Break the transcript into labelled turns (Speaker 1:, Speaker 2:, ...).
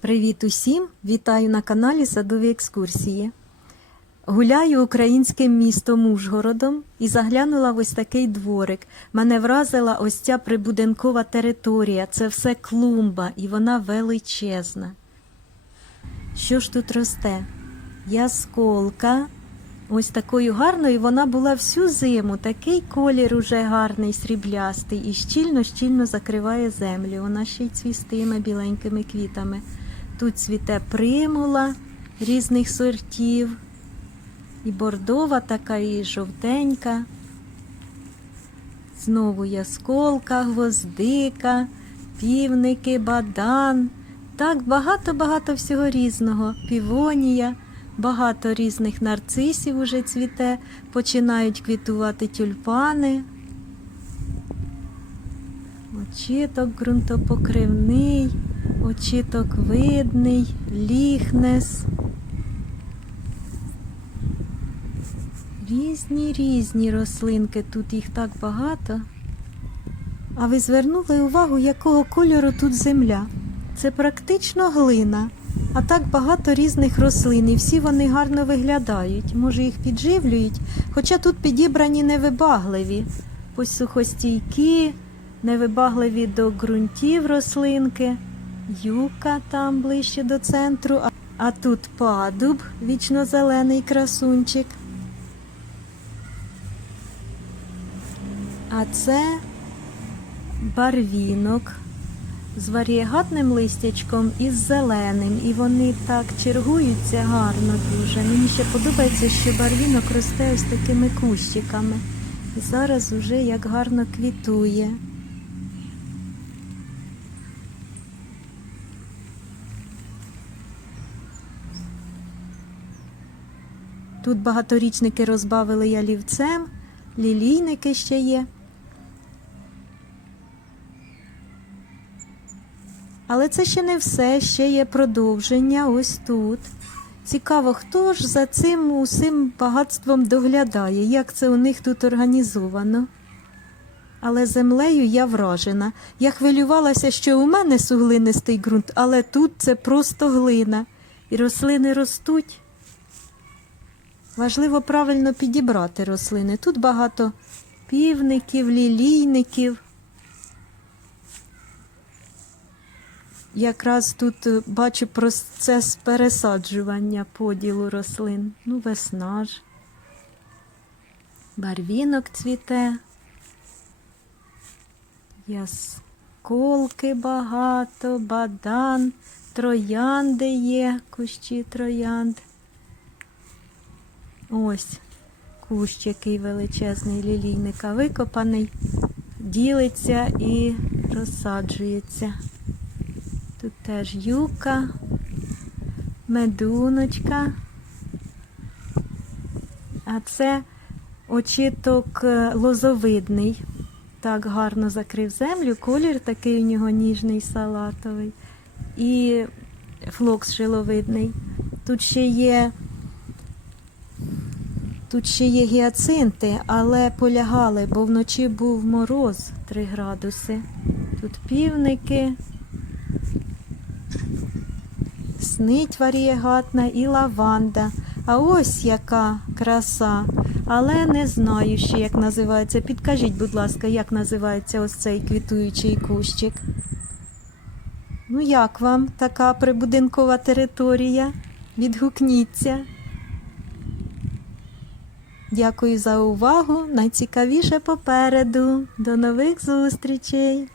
Speaker 1: Привіт усім! Вітаю на каналі Садові екскурсії. Гуляю українським містом Ужгородом і заглянула в ось такий дворик. Мене вразила ось ця прибудинкова територія. Це все клумба, і вона величезна. Що ж тут росте? Ясколка. Ось такою гарною вона була всю зиму. Такий колір уже гарний, сріблястий, і щільно-щільно закриває землю. Вона ще й цвістиме біленькими квітами. Тут цвіте примула різних сортів. І бордова така, і жовтенька. Знову ясколка, гвоздика, півники, бадан. Так, багато-багато всього різного. Півонія, багато різних нарцисів уже цвіте, починають квітувати тюльпани. Очіток ґрунтопокривний, очіток видний, ліхнес. Різні різні рослинки, тут їх так багато. А ви звернули увагу, якого кольору тут земля? Це практично глина, а так багато різних рослин, і всі вони гарно виглядають. Може, їх підживлюють, хоча тут підібрані невибагливі, ось сухостійкі, невибагливі до ґрунтів рослинки, юка там ближче до центру, а- тут падуб, вічно-зелений красунчик. А це барвінок з варієгатним листячком і з зеленим. І вони так чергуються гарно дуже. Мені ще подобається, що барвінок росте ось такими кущиками. І зараз уже як гарно квітує. Тут багаторічники розбавили ялівцем, лілійники ще є. Але це ще не все, ще є продовження ось тут. Цікаво, хто ж за цим усім багатством доглядає, як це у них тут організовано. Але землею я вражена. Я хвилювалася, що у мене суглинистий ґрунт, але тут це просто глина. І рослини ростуть. Важливо правильно підібрати рослини. Тут багато півників, лілійників. Якраз тут е, бачу процес пересаджування поділу рослин. Ну, весна ж. Барвінок цвіте. Ясколки багато, бадан, троянди є, кущі троянд. Ось кущ який величезний лілійника викопаний, ділиться і розсаджується. Тут теж юка, медуночка. А це очіток е, лозовидний. Так гарно закрив землю. Колір такий у нього ніжний салатовий. І флокс шиловидний. Тут ще є Тут ще є гіацинти, але полягали, бо вночі був мороз 3 градуси. Тут півники, снить варієгатна і лаванда. А ось яка краса. Але не знаю ще, як називається. Підкажіть, будь ласка, як називається ось цей квітуючий кущик. Ну, як вам така прибудинкова територія? Відгукніться. Дякую за увагу. Найцікавіше попереду. До нових зустрічей!